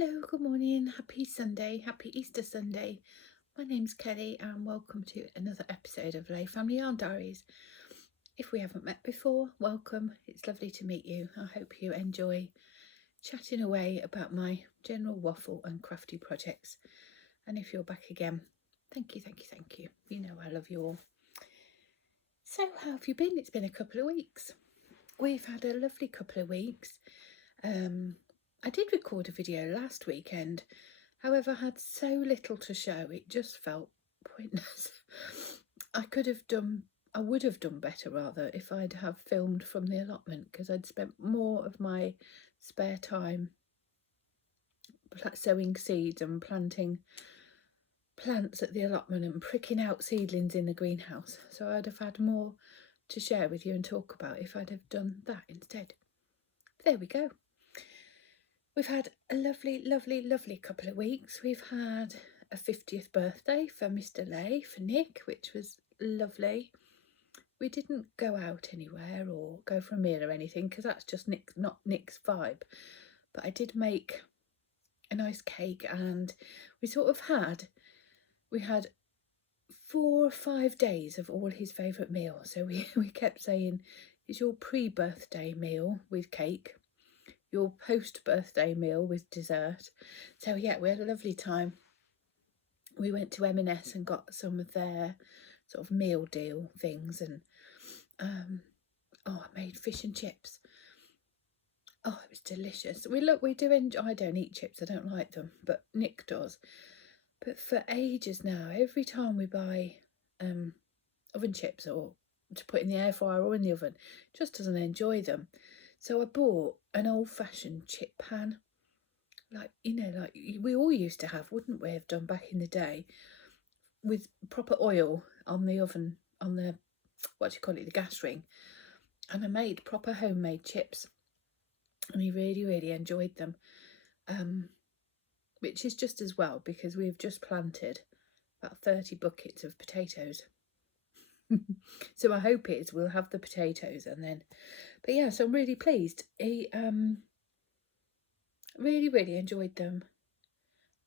Hello, good morning, happy Sunday, happy Easter Sunday. My name's Kelly and welcome to another episode of Layfamilyyarn Diaries. If we haven't met before, welcome. It's lovely to meet you. I hope you enjoy chatting away about my general waffle and crafty projects. And if you're back again, thank you, thank you, thank you. You know I love you all. So how have you been? It's been a couple of weeks. We've had a lovely couple of weeks. I did record a video last weekend, however I had so little to show it just felt pointless. I would have done better rather if I'd have filmed from the allotment, because I'd spent more of my spare time sowing seeds and planting plants at the allotment and pricking out seedlings in the greenhouse. So I'd have had more to share with you and talk about if I'd have done that instead. There we go. We've had a lovely, lovely, lovely couple of weeks. We've had a 50th birthday for Mr. Lay, for Nick, which was lovely. We didn't go out anywhere or go for a meal or anything because that's just not Nick's vibe. But I did make a nice cake, and we had 4 or 5 days of all his favourite meals. So we kept saying, it's your pre-birthday meal with cake, your post-birthday meal with dessert. So yeah, we had a lovely time. We went to M&S and got some of their sort of meal deal things, and I made fish and chips. Oh, it was delicious. We do enjoy. I don't eat chips, I don't like them, but Nick does. But for ages now, every time we buy oven chips or to put in the air fryer or in the oven, just doesn't enjoy them. So I bought an old-fashioned chip pan, like we all used to have, wouldn't we have done back in the day, with proper oil on the oven, on the, the gas ring. And I made proper homemade chips, and he really, really enjoyed them, which is just as well because we've just planted about 30 buckets of potatoes. So I hope we'll have the potatoes, and then, but yeah, so I'm really pleased. He really, really enjoyed them,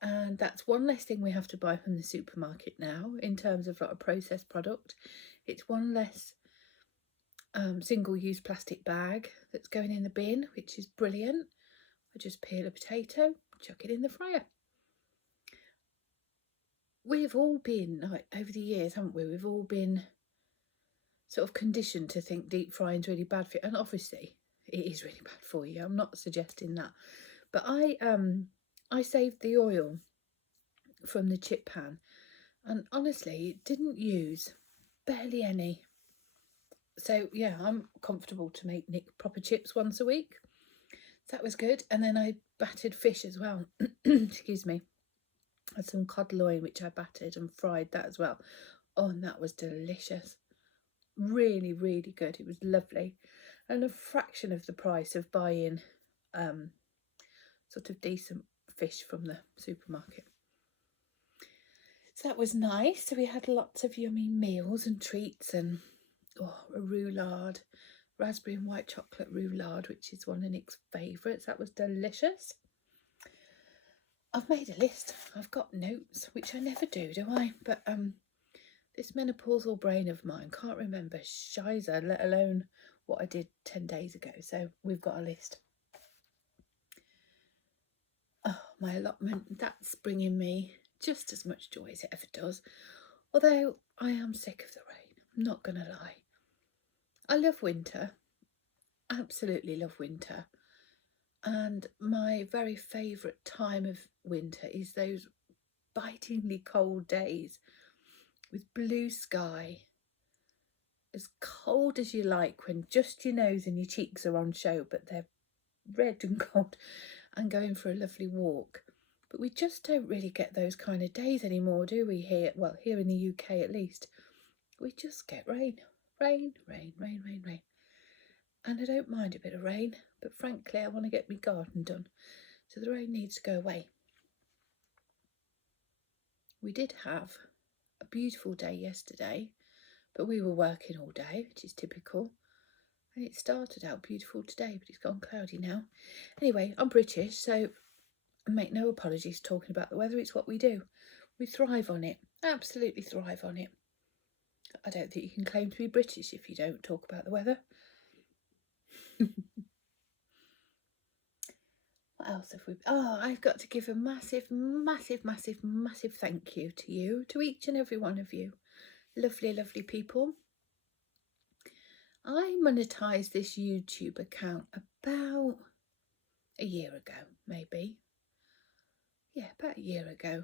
and that's one less thing we have to buy from the supermarket now in terms of like a processed product. It's one less single-use plastic bag that's going in the bin, which is brilliant. I just peel a potato, chuck it in the fryer. We've all been, like, over the years, haven't we? We've all been sort of conditioned to think deep frying is really bad for you, and obviously it is really bad for you. I'm not suggesting that, but I saved the oil from the chip pan, and honestly, it didn't use barely any. So yeah, I'm comfortable to make Nick proper chips once a week. So that was good. And then I battered fish as well. Excuse me. I had some cod loin which I battered and fried that as well. Oh, and that was delicious. Really, really good. It was lovely, and a fraction of the price of buying sort of decent fish from the supermarket. So that was nice. So we had lots of yummy meals and treats, and a roulade, raspberry and white chocolate roulade, which is one of Nick's favourites. That was delicious. I've made a list. I've got notes, which I never do I? But this menopausal brain of mine can't remember shiza, let alone what I did 10 days ago. So we've got a list. Oh, my allotment, that's bringing me just as much joy as it ever does. Although I am sick of the rain, I'm not going to lie. I love winter, absolutely love winter. And my very favourite time of winter is those bitingly cold days with blue sky, as cold as you like, when just your nose and your cheeks are on show, but they're red and cold, and going for a lovely walk. But we just don't really get those kind of days anymore, do we, here? Well, here in the UK at least. We just get rain, rain, rain, rain, rain, rain. And I don't mind a bit of rain, but frankly I want to get my garden done, so the rain needs to go away. We did have a beautiful day yesterday, but we were working all day, which is typical, and it started out beautiful today, but it's gone cloudy now. Anyway, I'm British, so and make no apologies talking about the weather. It's what we do. We thrive on it, absolutely thrive on it. I don't think you can claim to be British if you don't talk about the weather. What else have we... Oh, I've got to give a massive, massive, massive, massive thank you to you, to each and every one of you. Lovely, lovely people. I monetised this YouTube account about a year ago, maybe. Yeah, about a year ago.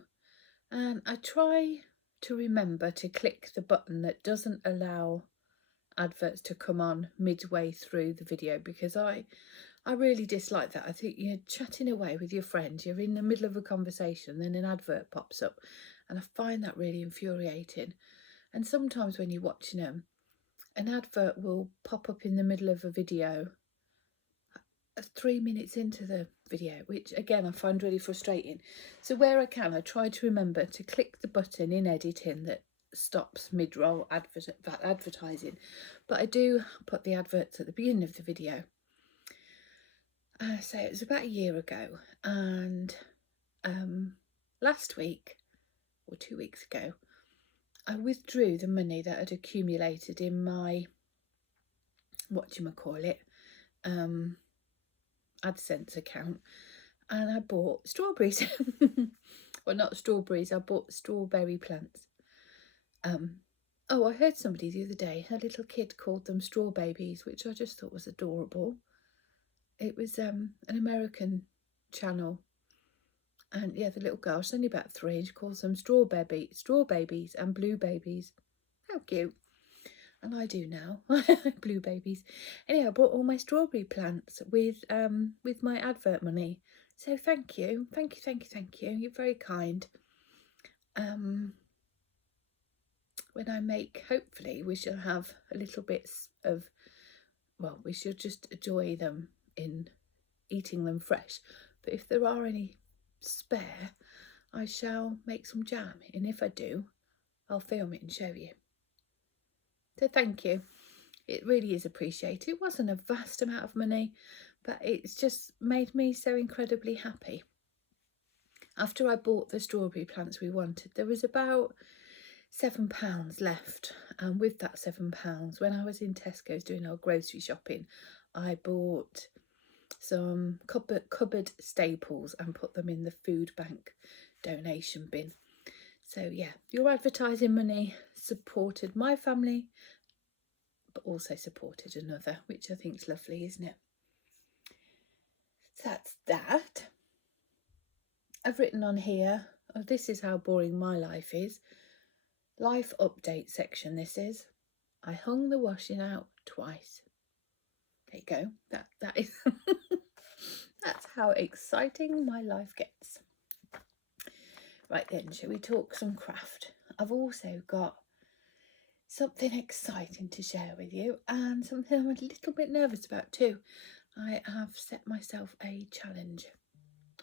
And I try to remember to click the button that doesn't allow adverts to come on midway through the video, because I really dislike that. I think you're chatting away with your friends, you're in the middle of a conversation, then an advert pops up, and I find that really infuriating. And sometimes when you're watching them, an advert will pop up in the middle of a video 3 minutes into the video, which again I find really frustrating. So where I can, I try to remember to click the button in editing that stops mid-roll advertising, but I do put the adverts at the beginning of the video. So it was about a year ago, and last week or 2 weeks ago I withdrew the money that had accumulated in my AdSense account, and I bought strawberries. Well, not strawberries, I bought strawberry plants. Oh, I heard somebody the other day, a little kid called them straw babies, which I just thought was adorable. It was an American channel, and yeah, the little girl, she's only about 3, and she calls them straw babies and blue babies. How cute. And I do now. Blue babies. Anyway, I bought all my strawberry plants with my advert money. So thank you. Thank you, thank you, thank you. You're very kind. When I make, hopefully we shall have a little bits of, well, we should just enjoy them in eating them fresh. But if there are any spare, I shall make some jam. And if I do, I'll film it and show you. So thank you. It really is appreciated. It wasn't a vast amount of money, but it's just made me so incredibly happy. After I bought the strawberry plants we wanted, there was about £7 left. And with that £7, when I was in Tesco's doing our grocery shopping, I bought some cupboard staples and put them in the food bank donation bin. So yeah, your advertising money supported my family, but also supported another, which I think is lovely, isn't it? So that's that. I've written on here, oh, this is how boring my life is. Life update section, this is. I hung the washing out twice. There you go. That is that's how exciting my life gets. Right then, shall we talk some craft? I've also got something exciting to share with you, and something I'm a little bit nervous about too. I have set myself a challenge,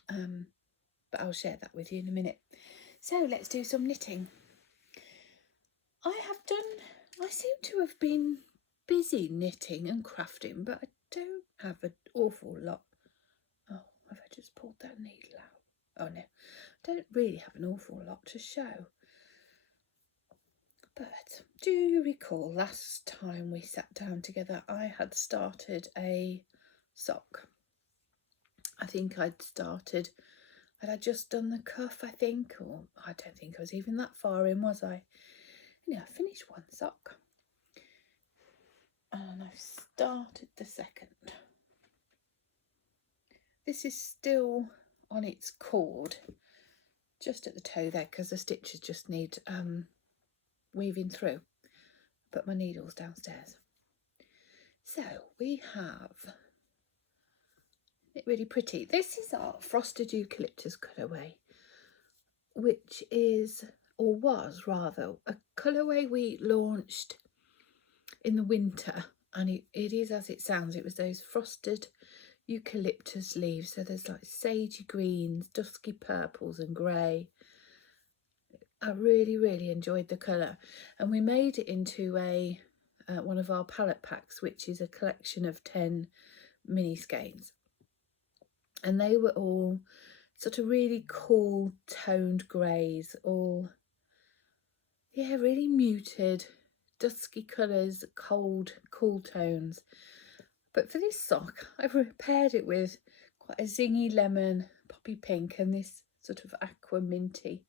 but I'll share that with you in a minute. So let's do some knitting. I seem to have been busy knitting and crafting, but I don't have an awful lot. Oh, have I just pulled that needle out? Oh no, I don't really have an awful lot to show. But do you recall last time we sat down together, I had started a sock. I think I'd just done the cuff, I think, or I don't think I was even that far in, was I? Yeah, I finished one sock. And I've started the second. This is still on its cord, just at the toe there, because the stitches just need weaving through. But my needle's downstairs. So we have it really pretty. This is our frosted eucalyptus colourway, which is, or was rather, a colourway we launched in the winter, and it is as it sounds. It was those frosted eucalyptus leaves, so there's like sagey greens, dusky purples and grey. I really enjoyed the colour, and we made it into a one of our palette packs, which is a collection of 10 mini skeins, and they were all sort of really cool toned greys, all, yeah, really muted, dusky colours, cool tones. But for this sock, I've paired it with quite a zingy lemon, poppy pink, and this sort of aqua minty.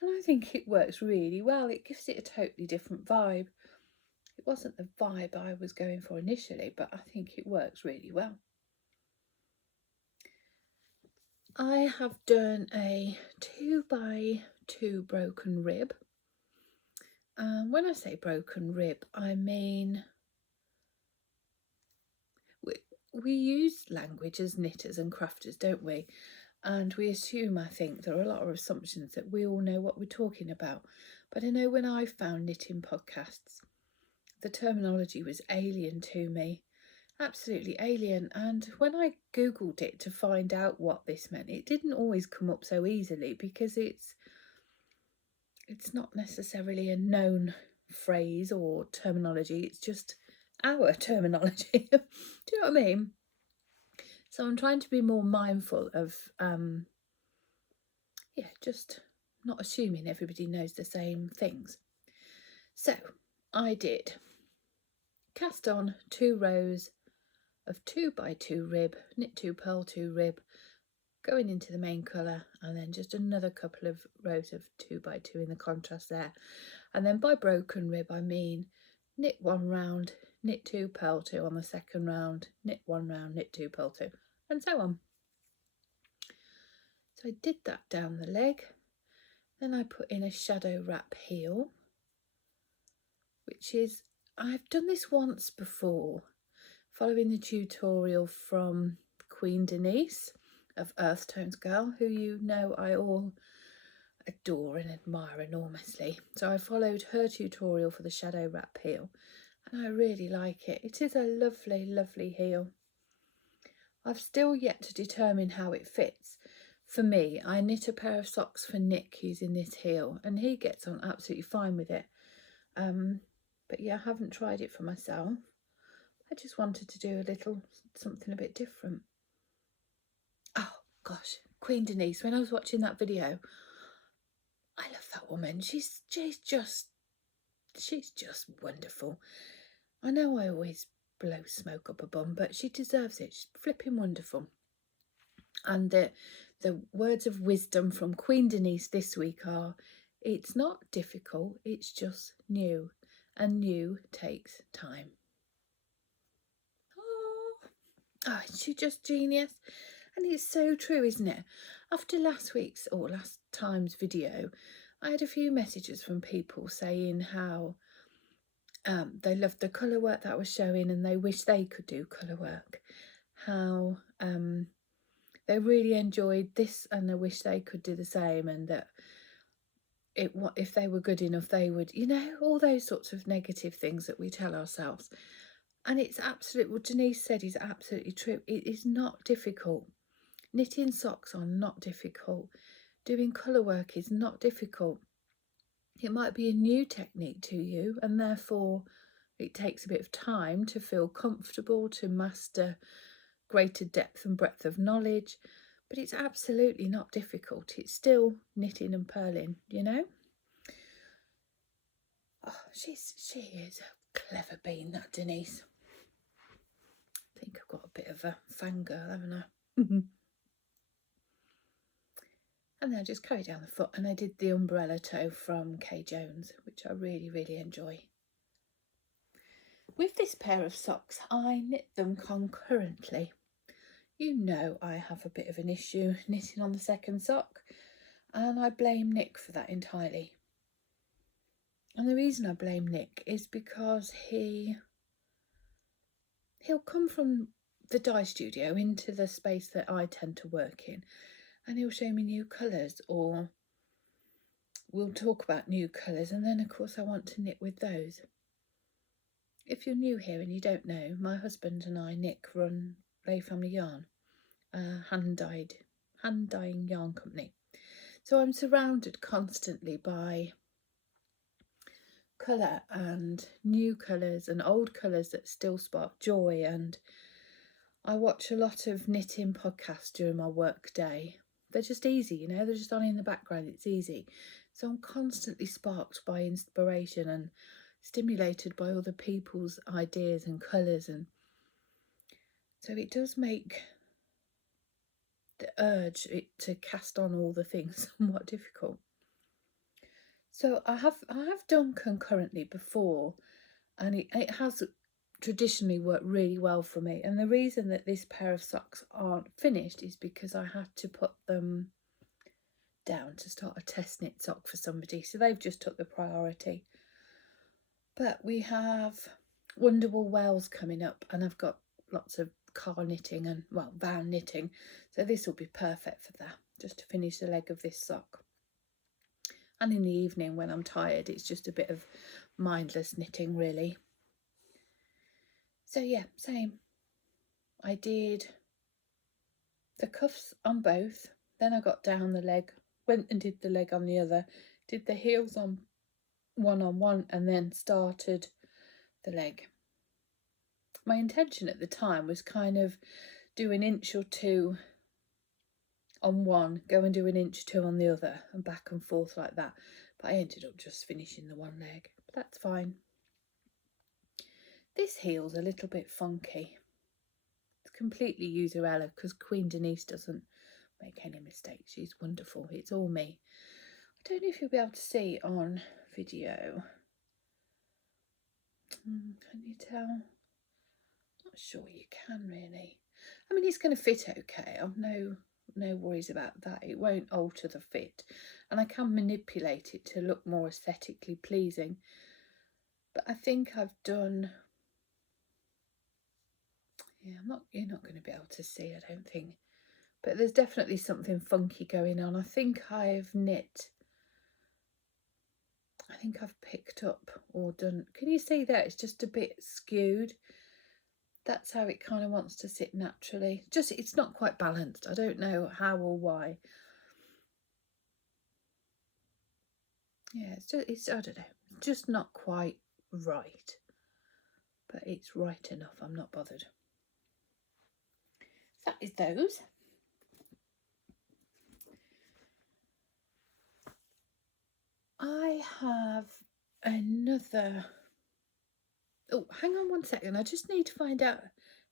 And I think it works really well. It gives it a totally different vibe. It wasn't the vibe I was going for initially, but I think it works really well. I have done a 2x2 broken rib. When I say broken rib, I mean we use language as knitters and crafters, don't we? And we assume, I think, there are a lot of assumptions that we all know what we're talking about. But I know when I found knitting podcasts, the terminology was alien to me, absolutely alien. And when I Googled it to find out what this meant, it didn't always come up so easily, because it's not necessarily a known phrase or terminology. It's just our terminology. Do you know what I mean? So I'm trying to be more mindful of, just not assuming everybody knows the same things. So I did cast on 2 rows of 2x2 rib, knit 2, purl 2 rib, going into the main colour, and then just another couple of rows of 2x2 in the contrast there. And then by broken rib, I mean knit 1 round, knit 2, purl 2 on the second round, knit 1 round, knit 2, purl 2, and so on. So I did that down the leg. Then I put in a shadow wrap heel, which is, I've done this once before, following the tutorial from Queen Denise of Earth Tones Girl, who you know I all adore and admire enormously. So I followed her tutorial for the shadow wrap heel, and I really like it. It is a lovely, lovely heel. I've still yet to determine how it fits. For me, I knit a pair of socks for Nick using this heel, and he gets on absolutely fine with it. But yeah, I haven't tried it for myself. I just wanted to do a little something a bit different. Oh gosh, Queen Denise, when I was watching that video, I love that woman. She's just wonderful. I know I always blow smoke up her bum, but she deserves it. She's flipping wonderful. And the words of wisdom from Queen Denise this week are, it's not difficult, it's just new, and new takes time. Oh, she's just genius. And it's so true, isn't it? After last time's video, I had a few messages from people saying how they loved the colour work that I was showing, and they wish they could do colour work. How they really enjoyed this, and they wish they could do the same, and that if they were good enough, they would, all those sorts of negative things that we tell ourselves. And it's absolutely, what Denise said is absolutely true. It is not difficult. Knitting socks are not difficult. Doing colour work is not difficult. It might be a new technique to you, and therefore it takes a bit of time to feel comfortable, to master greater depth and breadth of knowledge, but it's absolutely not difficult. It's still knitting and purling, Oh, she is a clever bean, that Denise. I think I've got a bit of a fangirl, haven't I? And then I just carried down the foot, and I did the umbrella toe from Kay Jones, which I really, really enjoy. With this pair of socks, I knit them concurrently. You know I have a bit of an issue knitting on the second sock, and I blame Nick for that entirely. And the reason I blame Nick is because he'll come from the dye studio into the space that I tend to work in, and he'll show me new colours, or we'll talk about new colours, and then of course I want to knit with those. If you're new here and you don't know, my husband and I, Nick, run Layfamilyyarn, a hand-dyeing yarn company. So I'm surrounded constantly by colour and new colours and old colours that still spark joy, and I watch a lot of knitting podcasts during my work day. they're just easy, you know, they're just on in the background, it's easy. So I'm constantly sparked by inspiration and stimulated by other people's ideas and colours, and so it does make the urge to cast on all the things somewhat difficult. So I have done concurrently before, and it has traditionally worked really well for me. And the reason that this pair of socks aren't finished is because I had to put them down to start a test knit sock for somebody, so they've just took the priority. But we have Wonderful Wells coming up, and I've got lots of car knitting and, well, van knitting, so this will be perfect for that, just to finish the leg of this sock. And in the evening when I'm tired, it's just a bit of mindless knitting really. So yeah, same. I did the cuffs on both, then I got down the leg, went and did the leg on the other, did the heels on one, and then started the leg. My intention at the time was kind of do an inch or two on one, go and do an inch or two on the other, and back and forth like that. But I ended up just finishing the one leg. But that's fine. This heel's a little bit funky. It's completely user error because Queen Denise doesn't make any mistakes. She's wonderful. It's all me. I don't know if you'll be able to see on video. Can you tell? Not sure you can really. I mean, it's going to fit okay. I've no worries about that. It won't alter the fit, and I can manipulate it to look more aesthetically pleasing. But I think I've done, yeah, you're not going to be able to see, I don't think, but there's definitely something funky going on. I think I've picked up or done, can you see that? It's just a bit skewed. That's how it kind of wants to sit naturally. Just, it's not quite balanced. I don't know how or why. Yeah, it's I don't know, just not quite right. But it's right enough. I'm not bothered. That is those. I have another. Oh, hang on one second. I just need to find out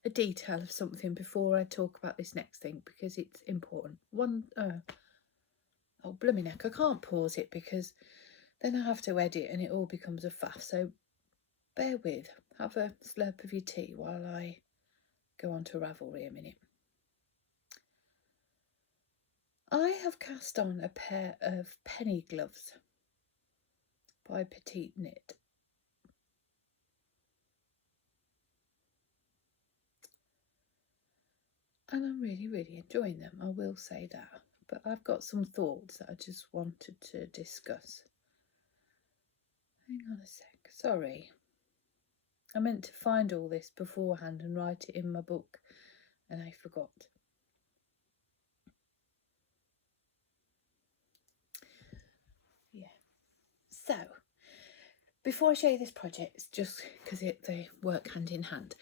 a detail of something before I talk about this next thing, because it's important. Oh, blooming heck, I can't pause it because then I have to edit and it all becomes a faff. So bear with. Have a slurp of your tea while I go on to Ravelry a minute. I have cast on a pair of penny gloves by Petite Knit. And I'm really, really enjoying them, I will say that. But I've got some thoughts that I just wanted to discuss. Hang on a sec, sorry. I meant to find all this beforehand and write it in my book, and I forgot. Yeah. So, before I show you this project, just because they work hand in hand,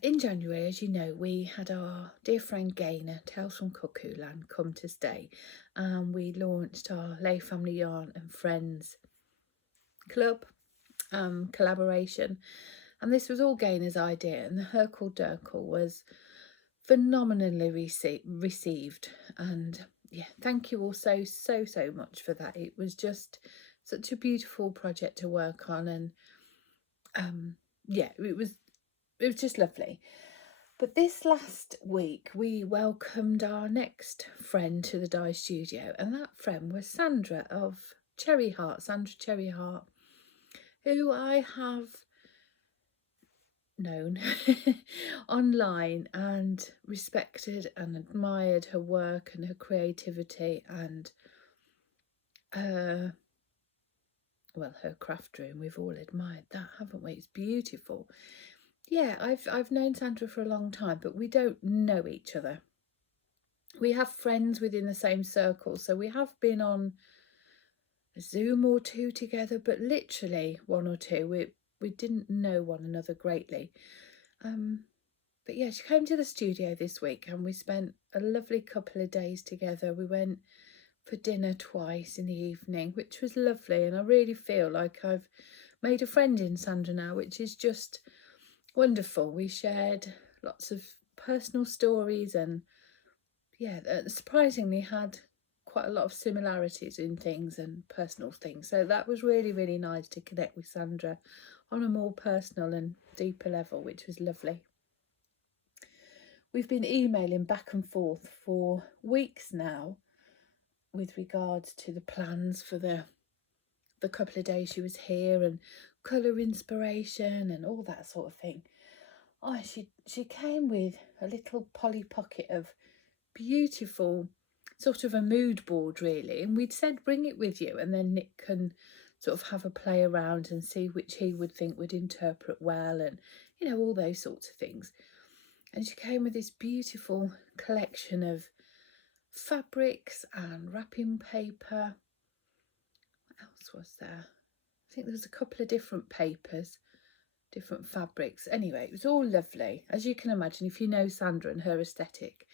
in January, as you know, we had our dear friend Gaynor, Tales from Cuckoo Land, come to stay, and we launched our Layfamilyyarn and Friends club collaboration, and this was all Gaynor's idea, and the Hercle Durkle was phenomenally received, and yeah, thank you all so much for that. It was just such a beautiful project to work on, and yeah, it was just lovely. But this last week we welcomed our next friend to the Dye Studio, and that friend was Sandra of Cherryheart, Sandra Cherryheart, who I have known online and respected and admired her work and her creativity and her craft room. We've all admired that, haven't we? It's beautiful. Yeah, I've known Sandra for a long time, but we don't know each other. We have friends within the same circle, so we have been on a Zoom or two together, but literally one or two. We didn't know one another greatly. But yeah, she came to the studio this week and we spent a lovely couple of days together. We went for dinner twice in the evening, which was lovely, and I really feel like I've made a friend in Sandra now, which is just wonderful. We shared lots of personal stories and yeah, surprisingly had quite a lot of similarities in things and personal things. So that was really, really nice to connect with Sandra on a more personal and deeper level, which was lovely. We've been emailing back and forth for weeks now with regards to the plans for the couple of days she was here and colour inspiration and all that sort of thing. Oh, she came with a little Polly Pocket of beautiful, sort of a mood board really, and we'd said bring it with you and then Nick can sort of have a play around and see which he would think would interpret well, and you know, all those sorts of things. And she came with this beautiful collection of fabrics and wrapping paper. What else was there? I think there was a couple of different papers, different fabrics. Anyway, it was all lovely. As you can imagine, if you know Sandra and her aesthetic,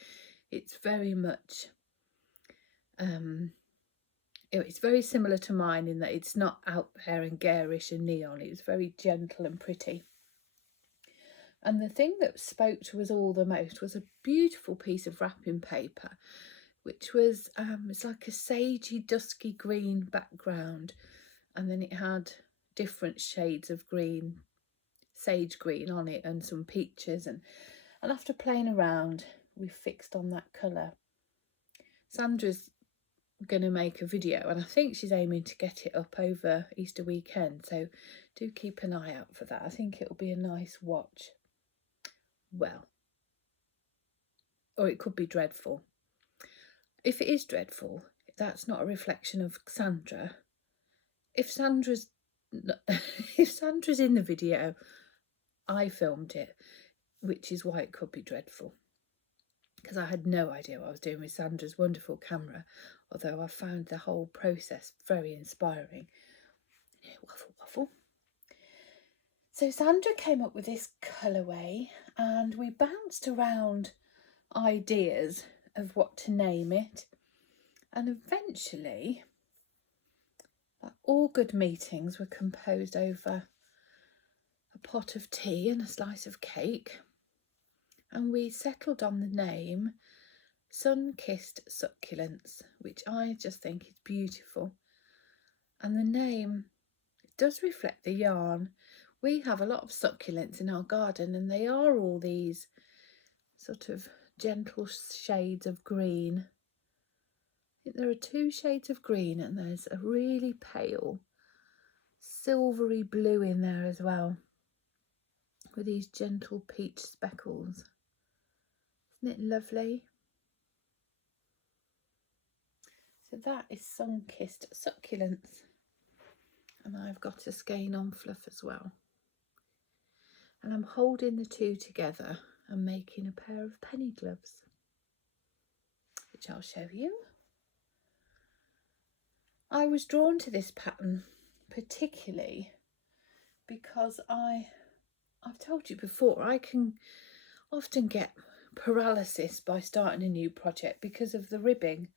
it's very much it's very similar to mine in that it's not out there and garish and neon. It was very gentle and pretty. And the thing that spoke to us all the most was a beautiful piece of wrapping paper, which was it's like a sagey dusky green background, and then it had different shades of green, sage green on it, and some peaches, and after playing around we fixed on that colour. Sandra's going to make a video and I think she's aiming to get it up over Easter weekend, so do keep an eye out for that. I think it'll be a nice watch. Well, or it could be dreadful. If it is dreadful, that's not a reflection of Sandra. If Sandra's in the video, I filmed it, which is why it could be dreadful, because I had no idea what I was doing with Sandra's wonderful camera, although I found the whole process very inspiring. Waffle, waffle. So Sandra came up with this colourway and we bounced around ideas of what to name it, and eventually all good meetings were composed over a pot of tea and a slice of cake, and we settled on the name Sunkissed Succulents, which I just think is beautiful. And the name does reflect the yarn. We have a lot of succulents in our garden and they are all these sort of gentle shades of green. I think there are 2 shades of green and there's a really pale silvery blue in there as well, with these gentle peach speckles. Isn't it lovely? So that is Sunkissed Succulents, and I've got a skein on fluff as well, and I'm holding the 2 together and making a pair of penny gloves, which I'll show you. I was drawn to this pattern particularly because I've told you before, I can often get paralysis by starting a new project because of the ribbing.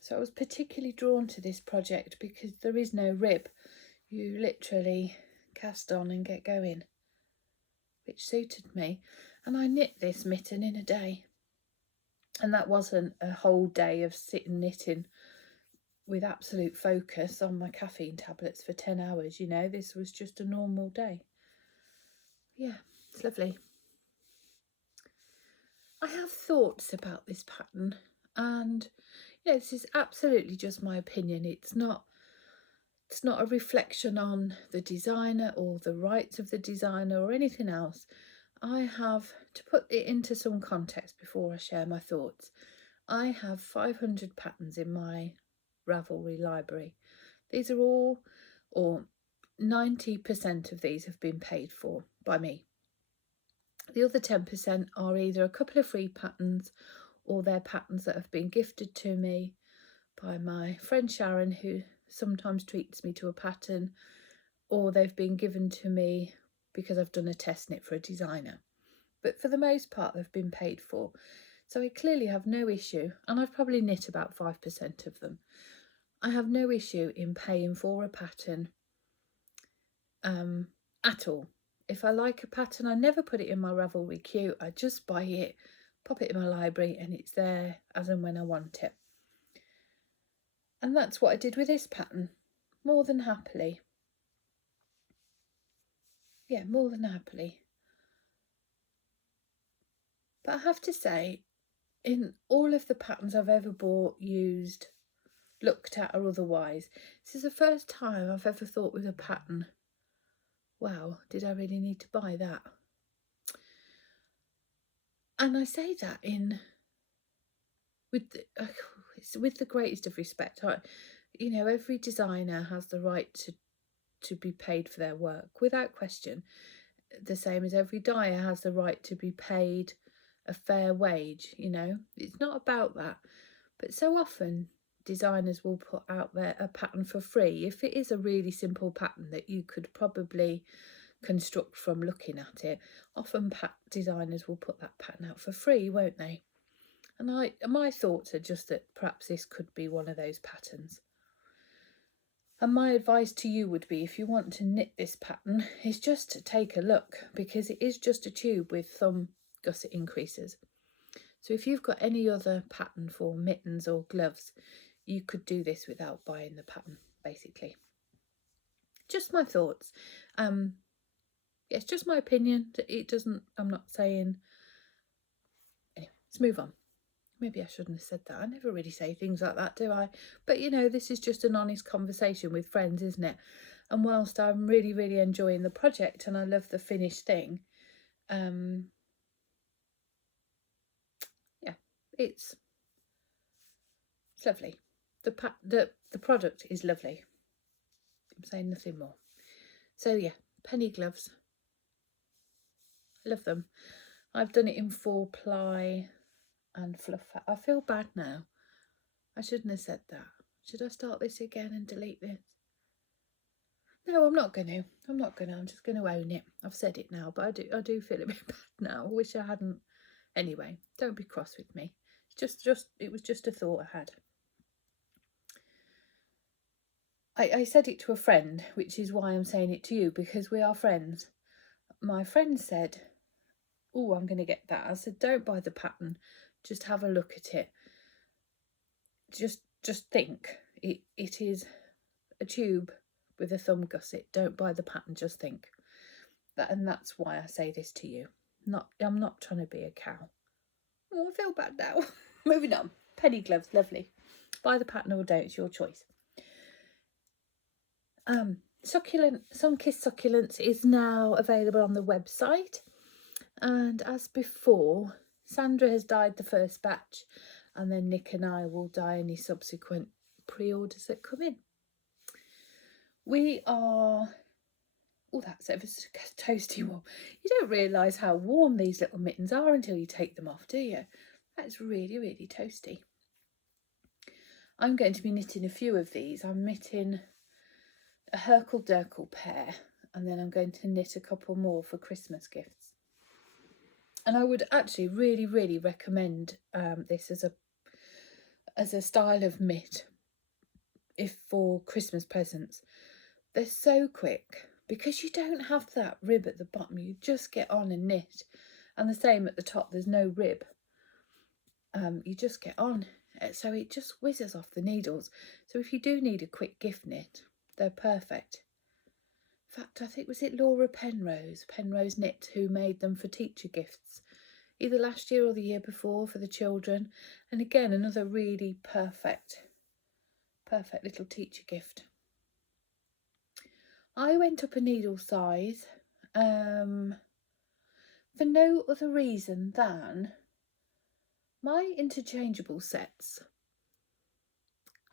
So I was particularly drawn to this project because there is no rib. You literally cast on and get going, which suited me. And I knit this mitten in a day. And that wasn't a whole day of sitting knitting with absolute focus on my caffeine tablets for 10 hours, you know. This was just a normal day. Yeah, it's lovely. I have thoughts about this pattern, and yeah, this is absolutely just my opinion. It's not a reflection on the designer or the rights of the designer or anything else. I have to put it into some context before I share my thoughts. I have 500 patterns in my Ravelry library. These are all, or 90% of these have been paid for by me. The other 10% are either a couple of free patterns or they're patterns that have been gifted to me by my friend Sharon, who sometimes treats me to a pattern, or they've been given to me because I've done a test knit for a designer. but for the most part they've been paid for. So I clearly have no issue, and I've probably knit about 5% of them. I have no issue in paying for a pattern at all. If I like a pattern, I never put it in my Ravelry queue. I just buy it, pop it in my library, and it's there as and when I want it. And that's what I did with this pattern, more than happily. Yeah, more than happily. But I have to say, in all of the patterns I've ever bought, used, looked at or otherwise, this is the first time I've ever thought with a pattern, wow, did I really need to buy that? And I say that with the greatest of respect. You know, every designer has the right to be paid for their work, without question. The same as every dyer has the right to be paid a fair wage, you know. It's not about that. But so often designers will put out there a pattern for free. If it is a really simple pattern that you could probably construct from looking at it, often designers will put that pattern out for free, won't they? And my thoughts are just that perhaps this could be one of those patterns. And my advice to you would be, if you want to knit this pattern, is just to take a look, because it is just a tube with thumb gusset increases. So if you've got any other pattern for mittens or gloves, you could do this without buying the pattern, basically. Just my thoughts. It's just my opinion. I'm not saying. Anyway, let's move on. Maybe I shouldn't have said that. I never really say things like that, do I? But, you know, this is just an honest conversation with friends, isn't it? And whilst I'm really, really enjoying the project and I love the finished thing, yeah, it's lovely. The product is lovely. I'm saying nothing more. So, yeah, penny gloves. Love them. I've done it in 4-ply and fluff. I feel bad now. I shouldn't have said that. Should I start this again and delete this? No, I'm not going to. I'm just going to own it. I've said it now, but I do feel a bit bad now. I wish I hadn't. Anyway, don't be cross with me. It was just a thought I had. I said it to a friend, which is why I'm saying it to you, because we are friends. My friend said, oh, I'm going to get that. I said, don't buy the pattern. Just have a look at it. Just think. It is a tube with a thumb gusset. Don't buy the pattern, just think. And that's why I say this to you. I'm not trying to be a cow. Oh, I feel bad now. Moving on. Penny gloves, lovely. Buy the pattern or don't, it's your choice. Sunkissed Succulents is now available on the website, and as before, Sandra has dyed the first batch, and then Nick and I will dye any subsequent pre-orders that come in. We are, oh, that's ever so toasty warm. You don't realise how warm these little mittens are until you take them off, do you? That's really, really toasty. I'm going to be knitting a few of these. I'm knitting a Herkle Durkle pair, and then I'm going to knit a couple more for Christmas gifts. And I would actually really, really recommend this as a style of mitt if for Christmas presents. They're so quick because you don't have that rib at the bottom. You just get on and knit, and the same at the top. There's no rib. You just get on, so it just whizzes off the needles. So if you do need a quick gift knit, they're perfect. In fact, I think, was it Laura Penrose Knit, who made them for teacher gifts, either last year or the year before, for the children. And again, another really perfect little teacher gift. I went up a needle size for no other reason than my interchangeable sets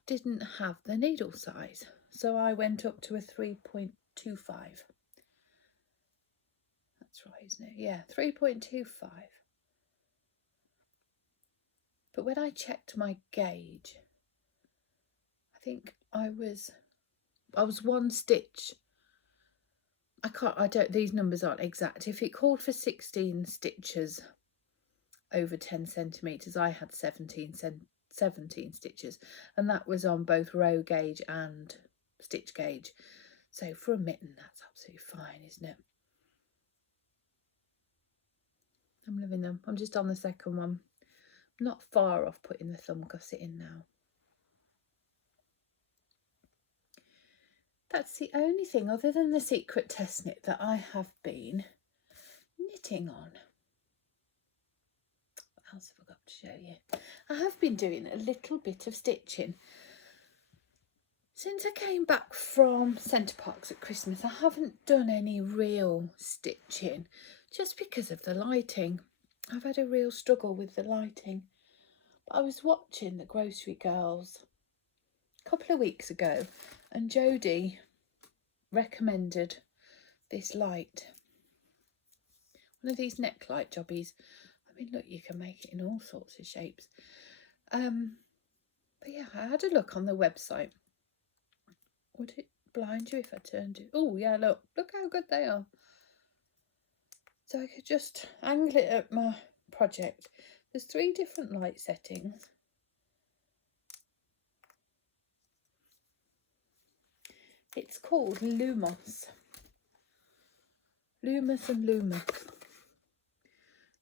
didn't have the needle size. So I went up to a 3.25. That's right, isn't it? Yeah, 3.25. But when I checked my gauge, I think I was one stitch. these numbers aren't exact. If it called for 16 stitches over 10 centimetres, I had 17 stitches, and that was on both row gauge and stitch gauge. So for a mitten, that's absolutely fine, isn't it? I'm loving them. I'm just on the second one. I'm not far off putting the thumb gusset in now. That's the only thing other than the secret test knit that I have been knitting on. What else have I got to show you? I have been doing a little bit of stitching. Since I came back from Centre Parks at Christmas, I haven't done any real stitching just because of the lighting. I've had a real struggle with the lighting. But I was watching the Grocery Girls a couple of weeks ago, and Jodie recommended this light. One of these neck light jobbies. I mean, look, you can make it in all sorts of shapes. But yeah, I had a look on the website. Would it blind you if I turned it? Oh yeah, look how good they are. So I could just angle it at my project. There's 3 different light settings. It's called Lumos. Lumos and Lumos.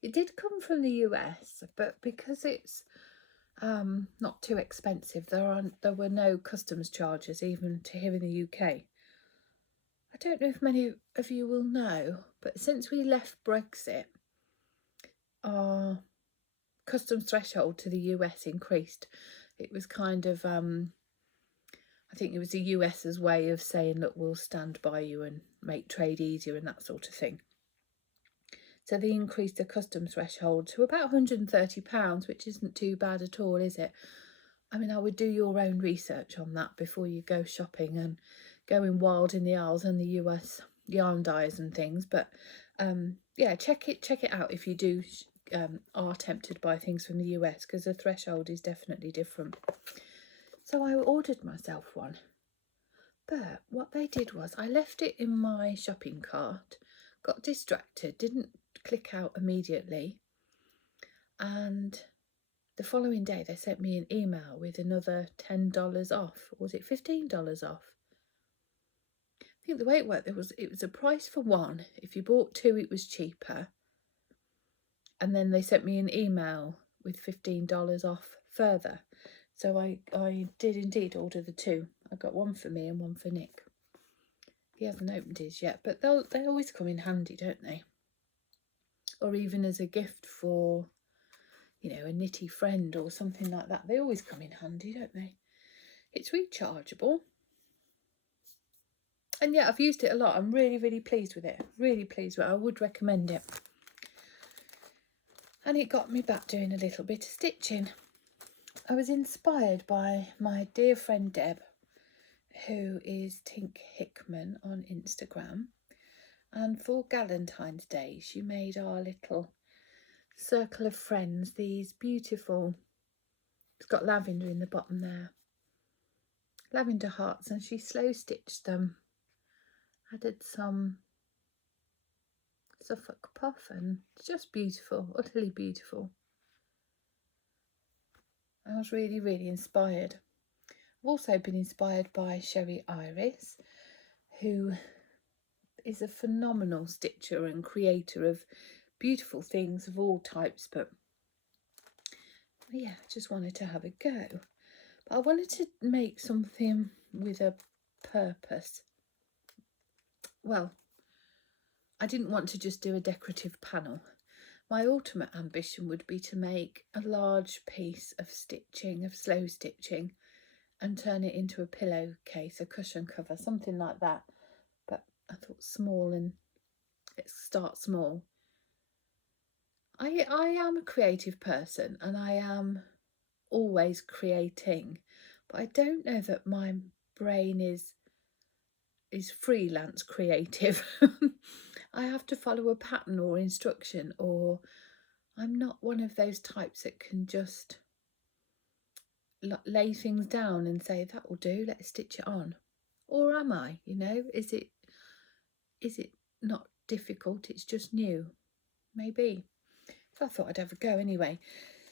It did come from the US, but because it's not too expensive, there were no customs charges even to here in the UK. I don't know if many of you will know, but since we left Brexit, our customs threshold to the US increased. It was kind of I think it was the US's way of saying, look, we'll stand by you and make trade easier and that sort of thing. So they increased the customs threshold to about £130, which isn't too bad at all, is it? I mean, I would do your own research on that before you go shopping and going wild in the aisles and the US yarn dyes and things. But yeah, check it out if you do are tempted by things from the US, because the threshold is definitely different. So I ordered myself one, but what they did was I left it in my shopping cart, got distracted, didn't click out immediately, and the following day they sent me an email with another $10 off, or was it $15 off? I think the way it worked, it was a price for one. If you bought 2, it was cheaper, and then they sent me an email with $15 off further. So I did indeed order the 2. I got one for me and one for Nick. He hasn't opened his yet, but they always come in handy, don't they? Or even as a gift for, you know, a knitty friend or something like that. They always come in handy, don't they? It's rechargeable. And yeah, I've used it a lot. I'm really, really pleased with it. Really pleased with it. I would recommend it. And it got me back doing a little bit of stitching. I was inspired by my dear friend Deb, who is Tink Hickman on Instagram. And for Valentine's Day, she made our little circle of friends, these beautiful, it's got lavender in the bottom there, lavender hearts, and she slow stitched them, added some Suffolk puff, and it's just beautiful, utterly beautiful. I was really, really inspired. I've also been inspired by Sherry Iris, who is a phenomenal stitcher and creator of beautiful things of all types, but yeah, I just wanted to have a go. But I wanted to make something with a purpose. Well, I didn't want to just do a decorative panel. My ultimate ambition would be to make a large piece of stitching, of slow stitching, and turn it into a pillowcase, a cushion cover, something like that. But I thought small, and let's start small. I am a creative person, and I am always creating, but I don't know that my brain is freelance creative. I have to follow a pattern or instruction, or I'm not one of those types that can just lay things down and say that will do, let's stitch it on. Or am I, you know, is it is it not difficult? It's just new. Maybe. So I thought I'd have a go anyway.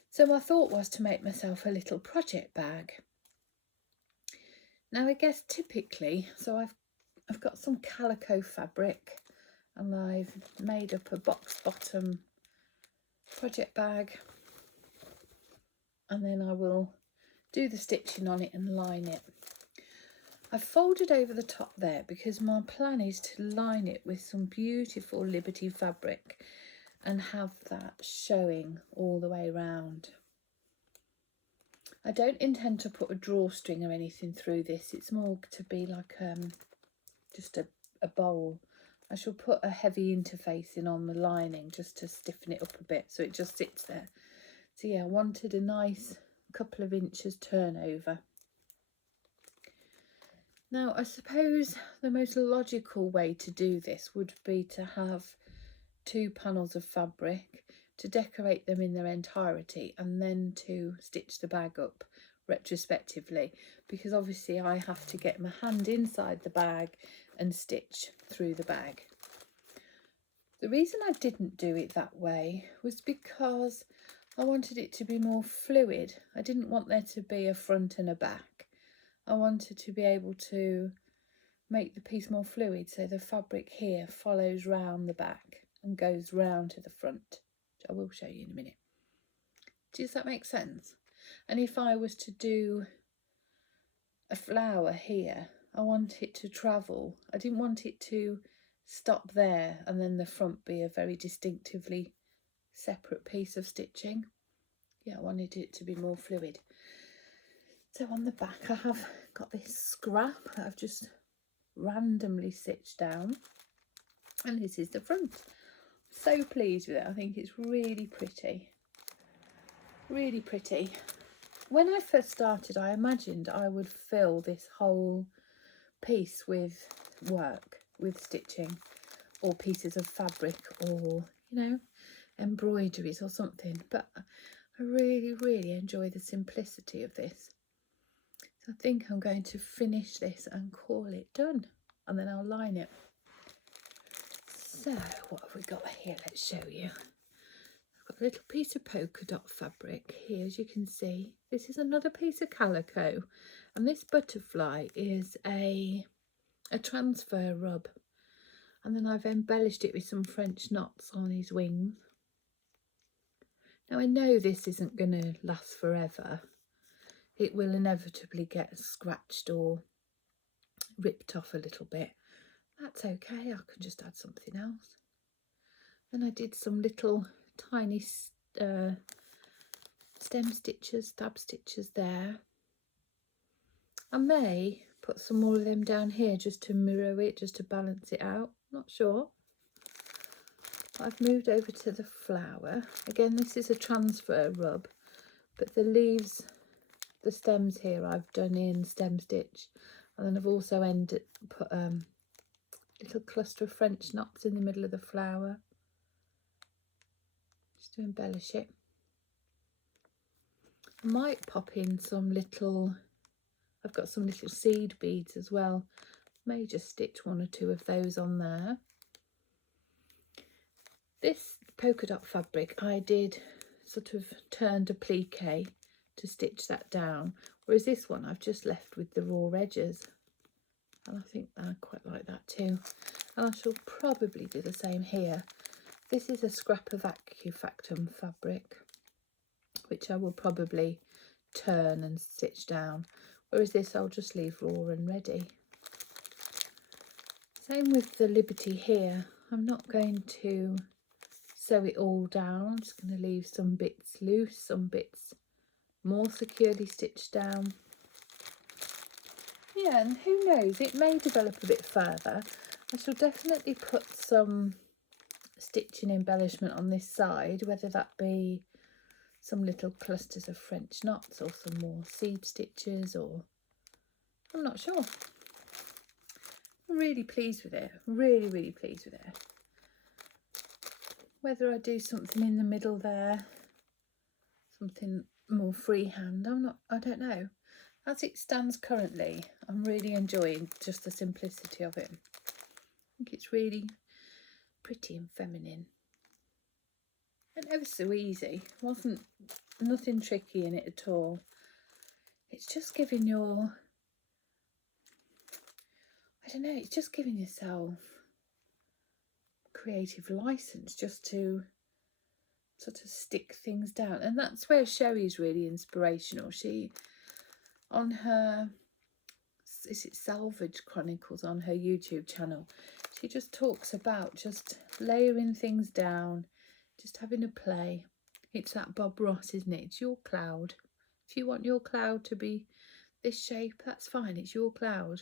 So my thought was to make myself a little project bag. Now I guess typically, so I've got some calico fabric and I've made up a box bottom project bag, and then I will do the stitching on it and line it. I've folded over the top there because my plan is to line it with some beautiful Liberty fabric and have that showing all the way around. I don't intend to put a drawstring or anything through this. It's more to be like just a bowl. I shall put a heavy interfacing on the lining just to stiffen it up a bit so it just sits there. So yeah, I wanted a nice couple of inches turnover. Now I suppose the most logical way to do this would be to have 2 panels of fabric, to decorate them in their entirety, and then to stitch the bag up retrospectively, because obviously I have to get my hand inside the bag and stitch through the bag. The reason I didn't do it that way was because I wanted it to be more fluid. I didn't want there to be a front and a back. I wanted to be able to make the piece more fluid, so the fabric here follows round the back and goes round to the front, which I will show you in a minute. Does that make sense? And if I was to do a flower here, I want it to travel. I didn't want it to stop there and then the front be a very distinctively separate piece of stitching. Yeah, I wanted it to be more fluid. So on the back I have got this scrap that I've just randomly stitched down, and this is the front. So pleased with it. I think it's really pretty. Really pretty. When I first started, I imagined I would fill this whole piece with work, with stitching, or pieces of fabric, or, you know, embroideries or something. But I really, really enjoy the simplicity of this. So I think I'm going to finish this and call it done, and then I'll line it. So what have we got here? Let's show you. I've got a little piece of polka dot fabric here, as you can see. This is another piece of calico, and this butterfly is a transfer rub, and then I've embellished it with some French knots on his wings. Now I know this isn't going to last forever. It will inevitably get scratched or ripped off a little bit. That's okay, I can just add something else. Then I did some little tiny stem stitches, stab stitches there. I may put some more of them down here just to mirror it, just to balance it out, not sure. I've moved over to the flower. Again, this is a transfer rub, but the leaves, the stems here I've done in stem stitch, and then I've also put little cluster of French knots in the middle of the flower, just to embellish it. I might pop in some little, I've got some little seed beads as well. May just stitch 1 or 2 of those on there. This polka dot fabric I did sort of turned applique to stitch that down, whereas this one I've just left with the raw edges, and I think I quite like that too. And I shall probably do the same here. This is a scrap of AccuFactum fabric, which I will probably turn and stitch down, whereas this I'll just leave raw and ready. Same with the Liberty here. I'm not going to sew it all down. I'm just going to leave some bits loose, some bits more securely stitched down. Yeah, and who knows, it may develop a bit further. I shall definitely put some stitching embellishment on this side, whether that be some little clusters of French knots or some more seed stitches, or I'm not sure. I'm really pleased with it, really, really pleased with it. Whether I do something in the middle there, something more freehand, I don't know. As it stands currently, I'm really enjoying just the simplicity of it. think it's really pretty and feminine. And ever so easy. Wasn't nothing tricky in it at all. It's just giving your, I don't know, it's just giving yourself creative license just to sort of stick things down. And that's where Sherry's really inspirational. She, on her, is it Salvage Chronicles on her YouTube channel, she just talks about just layering things down, just having a play. It's that Bob Ross, isn't it? It's your cloud. If you want your cloud to be this shape, that's fine. It's your cloud.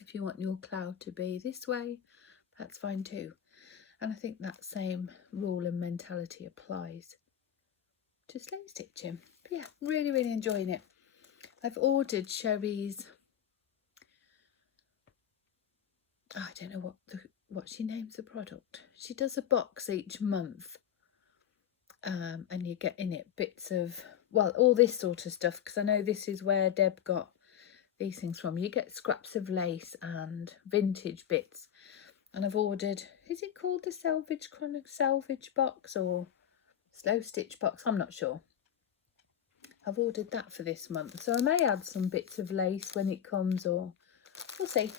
If you want your cloud to be this way, that's fine too. And I think that same rule and mentality applies to slate stitching. But yeah, really, really enjoying it. I've ordered Sherry's, I don't know what she names the product. She does a box each month, and you get in it bits of, well, all this sort of stuff, because I know this is where Deb got these things from. You get scraps of lace and vintage bits. And I've ordered, is it called the Salvage box or Slow Stitch box? I'm not sure. I've ordered that for this month. So I may add some bits of lace when it comes, or we'll see.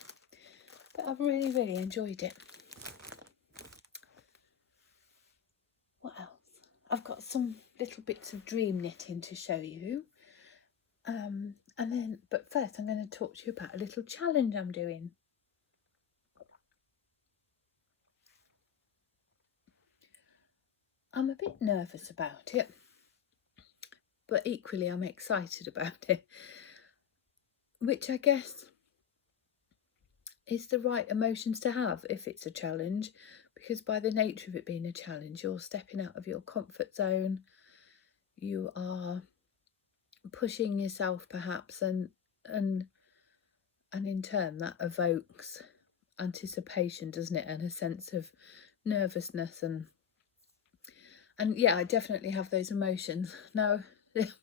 But I've really, really enjoyed it. What else? I've got some little bits of dream knitting to show you. And then, but first I'm going to talk to you about a little challenge I'm doing. I'm a bit nervous about it, but equally I'm excited about it, which I guess is the right emotions to have if it's a challenge, because by the nature of it being a challenge, you're stepping out of your comfort zone, you are pushing yourself perhaps, and in turn that evokes anticipation, doesn't it, and a sense of nervousness, and yeah, I definitely have those emotions. Now,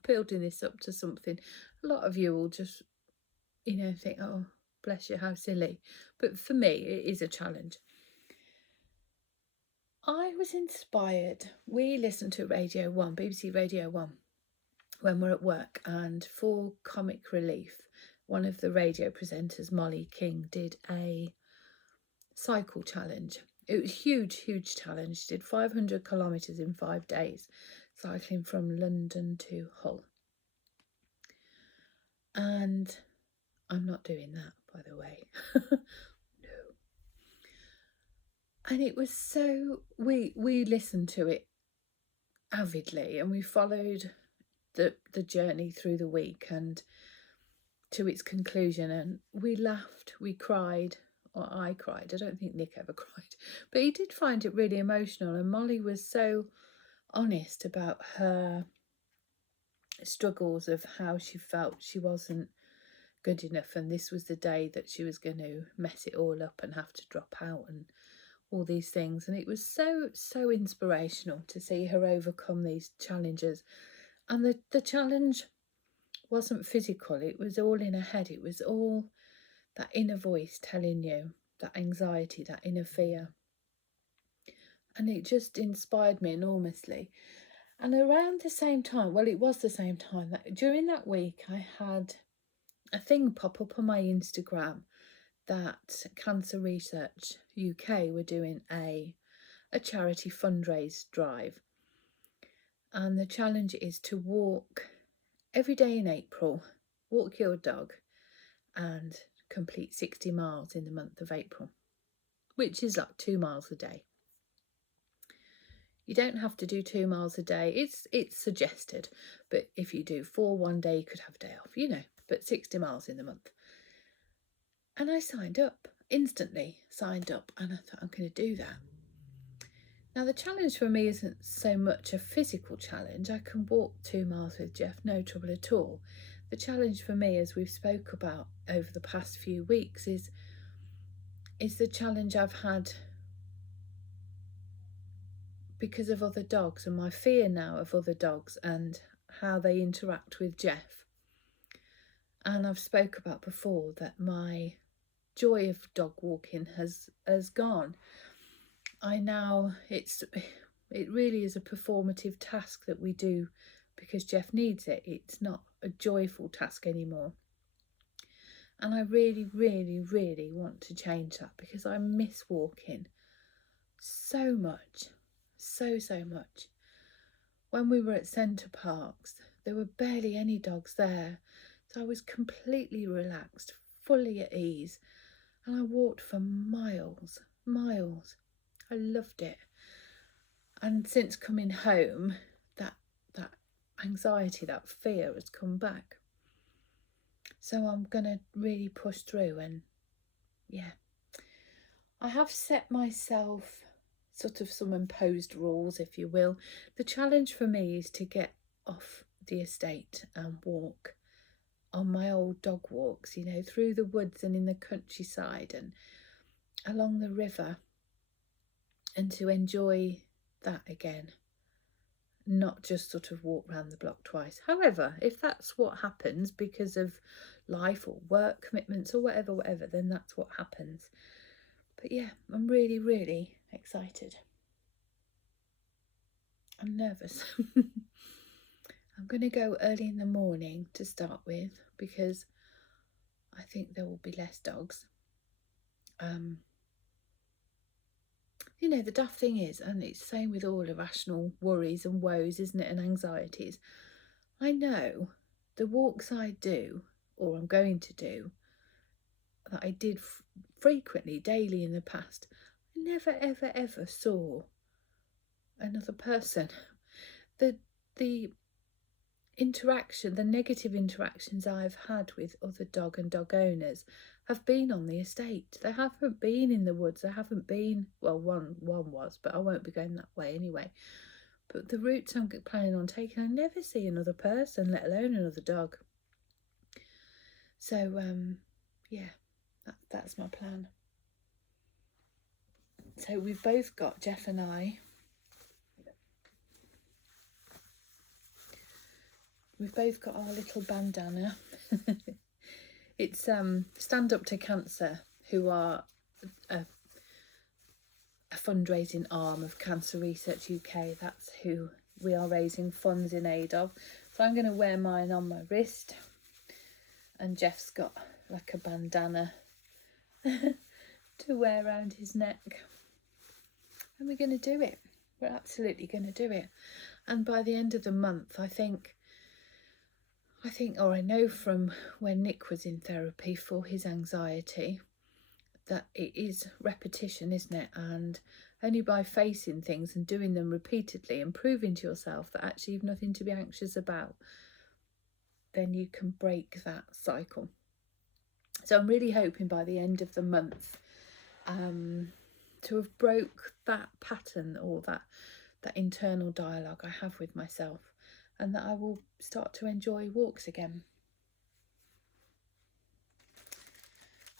building this up to something, a lot of you will just, you know, think, oh, bless you, how silly. But for me, it is a challenge. I was inspired. We listened to Radio 1, BBC Radio 1, when we're at work, and for comic relief, one of the radio presenters, Molly King, did a cycle challenge. It was a huge challenge. She did 500 kilometres in 5 days, cycling from London to Hull. And I'm not doing that, by the way. No. And it was so, we listened to it avidly, and we followed the journey through the week and to its conclusion, and we laughed, we cried. Or I cried. I don't think Nick ever cried, but he did find it really emotional. And Molly was so honest about her struggles of how she felt she wasn't good enough, and this was the day that she was going to mess it all up and have to drop out and all these things. And it was so inspirational to see her overcome these challenges. And the challenge wasn't physical, it was all in her head. It was all that inner voice telling you, that anxiety, that inner fear. And it just inspired me enormously. And around the same time, well, it was the same time, that during that week I had a thing pop up on my Instagram that Cancer Research UK were doing a charity fundraise drive. And the challenge is to walk every day in April, walk your dog, and complete 60 miles in the month of April, which is like 2 miles a day. You don't have to do 2 miles a day. It's suggested, but if you do 4 one day, you could have a day off, you know, but 60 miles in the month. And I signed up, instantly signed up, and I thought, I'm going to do that. Now, the challenge for me isn't so much a physical challenge. I can walk 2 miles with Jeff, no trouble at all. The challenge for me, as we've spoke about over the past few weeks, is the challenge I've had because of other dogs, and my fear now of other dogs and how they interact with Jeff. And I've spoke about before that my joy of dog walking has gone. It really is a performative task that we do because Jeff needs it. It's not a joyful task anymore. And I really, really, really want to change that because I miss walking so much, so much. When we were at Centre Parks, there were barely any dogs there. So I was completely relaxed, fully at ease. And I walked for miles. I loved it. And since coming home, that anxiety, that fear has come back. So I'm going to really push through, and yeah. I have set myself sort of some imposed rules, if you will. The challenge for me is to get off the estate and walk on my old dog walks, you know, through the woods and in the countryside and along the river, and to enjoy that again, not just sort of walk round the block twice. However, if that's what happens because of life or work commitments or whatever, then that's what happens. But yeah, I'm really, really excited. I'm nervous. I'm going to go early in the morning to start with because I think there will be less dogs. You know, the daft thing is, and it's the same with all irrational worries and woes, isn't it, and anxieties. I know the walks I do, or I'm going to do, that I did frequently, daily in the past, I never, ever, ever saw another person. The interaction, the negative interactions I've had with other dog and dog owners have been on the estate. They haven't been in the woods. They haven't been, well, one was, but I won't be going that way anyway. But the routes I'm planning on taking, I never see another person, let alone another dog. So yeah, that's my plan. So we've both got, Jeff and I, we've both got our little bandana. It's Stand Up to Cancer, who are a fundraising arm of Cancer Research UK. That's who we are raising funds in aid of. So I'm going to wear mine on my wrist, and Jeff's got like a bandana to wear around his neck. And we're going to do it. We're absolutely going to do it. And by the end of the month, I think, or I know from when Nick was in therapy for his anxiety, that it is repetition, isn't it? And only by facing things and doing them repeatedly and proving to yourself that actually you've nothing to be anxious about, then you can break that cycle. So I'm really hoping by the end of the month to have broke that pattern, or that internal dialogue I have with myself, and that I will start to enjoy walks again.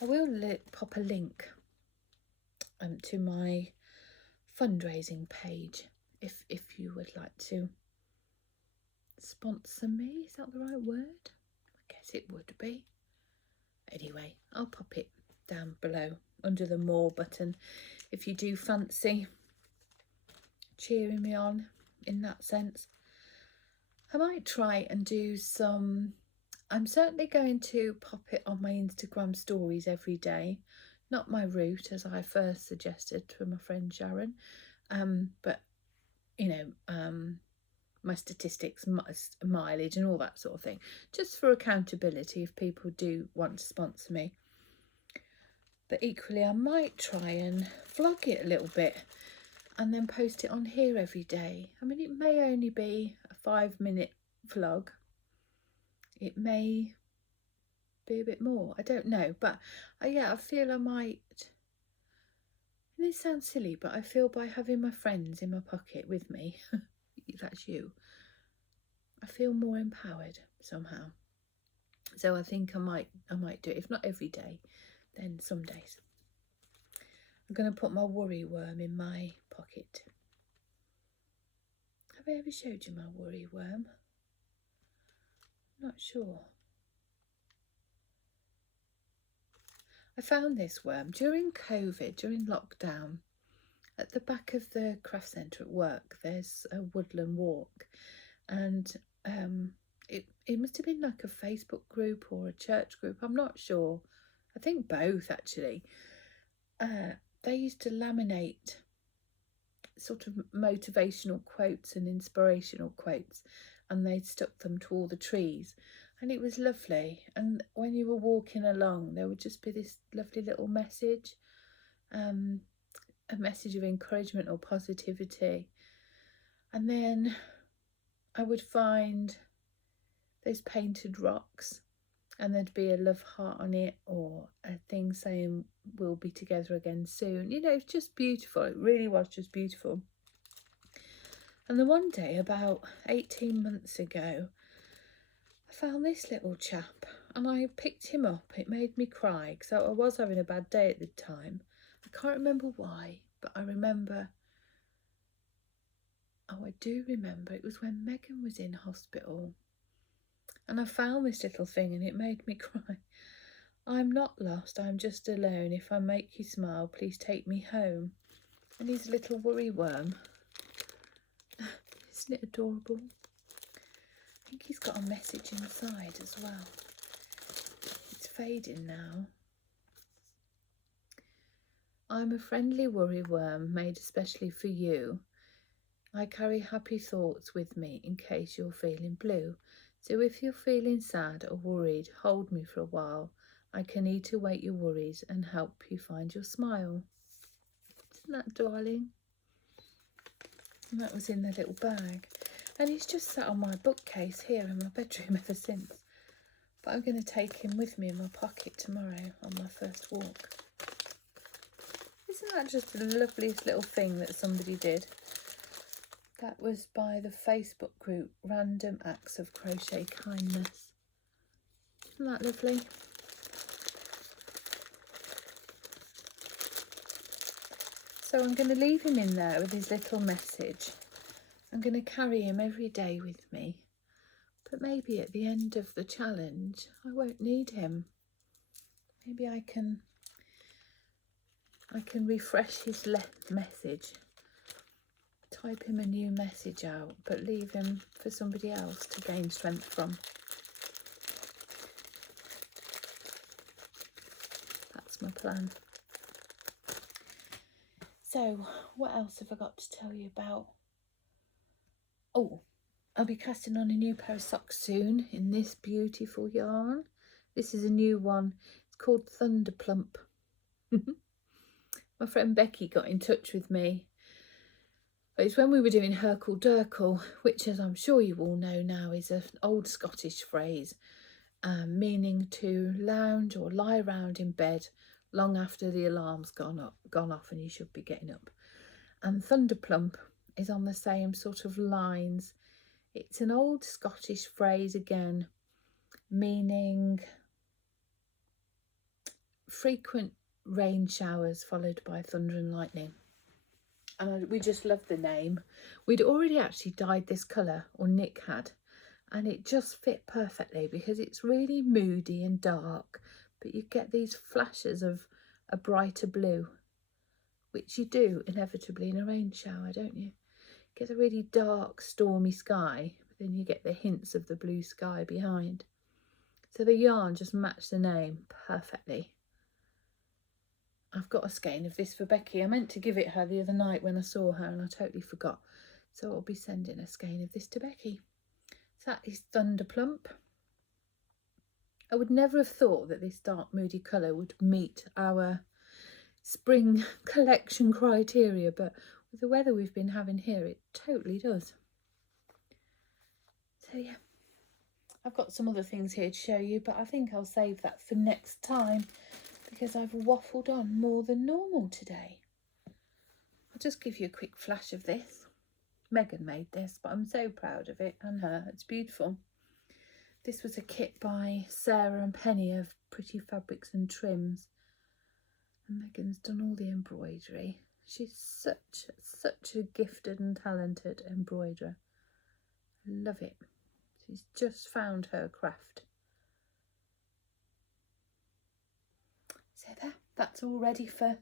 I will pop a link to my fundraising page if you would like to sponsor me. Is that the right word? I guess it would be. Anyway, I'll pop it down below under the More button if you do fancy cheering me on in that sense. I might try and do some, I'm certainly going to pop it on my Instagram stories every day. Not my route, as I first suggested to my friend Sharon, but, you know, my statistics, mileage and all that sort of thing, just for accountability if people do want to sponsor me. But equally, I might try and vlog it a little bit and then post it on here every day. I mean, it may only be a 5-minute vlog. It may be a bit more. I don't know. But yeah, I feel I might. And it sounds silly, but I feel by having my friends in my pocket with me, that's you, I feel more empowered somehow. So I think I might do it. If not every day, then some days. I'm going to put my worry worm in my pocket. Have I ever showed you my worry worm? Not sure. I found this worm during COVID, during lockdown. At the back of the craft centre at work, there's a woodland walk, and it must have been like a Facebook group or a church group, I'm not sure. I think both, actually. They used to laminate sort of motivational quotes and inspirational quotes, and they'd stuck them to all the trees, and it was lovely. And when you were walking along, there would just be this lovely little message, a message of encouragement or positivity. And then I would find those painted rocks, and there'd be a love heart on it, or a thing saying we'll be together again soon. You know, it's just beautiful. It really was just beautiful. And then one day, about 18 months ago, I found this little chap, and I picked him up. It made me cry because I was having a bad day at the time. I can't remember why, but I remember, oh, I do remember, it was when Megan was in hospital, and I found this little thing and it made me cry. I'm not lost, I'm just alone. If I make you smile, please take me home. And he's a little worry worm. Isn't it adorable? I think he's got a message inside as well. It's fading now. I'm a friendly worry worm made especially for you. I carry happy thoughts with me in case you're feeling blue. So if you're feeling sad or worried, hold me for a while. I can eat away your worries and help you find your smile. Isn't that darling? And that was in the little bag. And he's just sat on my bookcase here in my bedroom ever since. But I'm going to take him with me in my pocket tomorrow on my first walk. Isn't that just the loveliest little thing that somebody did? That was by the Facebook group Random Acts of Crochet Kindness. Isn't that lovely? So I'm going to leave him in there with his little message. I'm going to carry him every day with me. But maybe at the end of the challenge, I won't need him. Maybe I can refresh his message. Type him a new message out, but leave him for somebody else to gain strength from. That's my plan. So, what else have I got to tell you about? Oh, I'll be casting on a new pair of socks soon in this beautiful yarn. This is a new one. It's called Thunder Plump. My friend Becky got in touch with me. It's when we were doing Hercle Durkle, which, as I'm sure you all know now, is an old Scottish phrase meaning to lounge or lie around in bed long after the alarm's gone off and you should be getting up. And Thunderplump is on the same sort of lines. It's an old Scottish phrase again, meaning frequent rain showers followed by thunder and lightning. And we just loved the name. We'd already actually dyed this colour, or Nick had, and it just fit perfectly because it's really moody and dark, but you get these flashes of a brighter blue, which you do inevitably in a rain shower, don't you? You get a really dark, stormy sky, but then you get the hints of the blue sky behind. So the yarn just matched the name perfectly. I've got a skein of this for Becky. I meant to give it her the other night when I saw her and I totally forgot. So I'll be sending a skein of this to Becky. So that is Thunderplump. I would never have thought that this dark moody colour would meet our spring collection criteria, but with the weather we've been having here, it totally does. So yeah, I've got some other things here to show you, but I think I'll save that for next time, because I've waffled on more than normal today. I'll just give you a quick flash of this. Megan made this, but I'm so proud of it and her. It's beautiful. This was a kit by Sarah and Penny of Pretty Fabrics and Trims. And Megan's done all the embroidery. She's such a gifted and talented embroiderer. I love it. She's just found her craft. So there, that's all ready for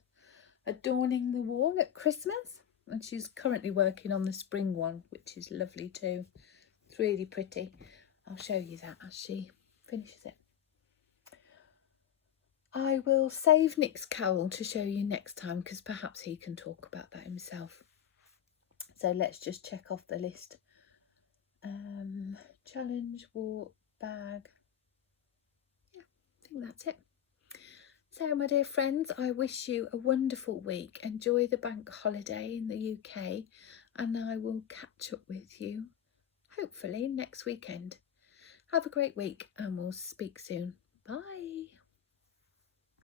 adorning the wall at Christmas. And she's currently working on the spring one, which is lovely too. It's really pretty. I'll show you that as she finishes it. I will save Nick's cowl to show you next time, because perhaps he can talk about that himself. So let's just check off the list. Challenge, walk, bag. Yeah, I think that's it. So my dear friends, I wish you a wonderful week. Enjoy the bank holiday in the UK, and I will catch up with you hopefully next weekend. Have a great week and we'll speak soon. Bye.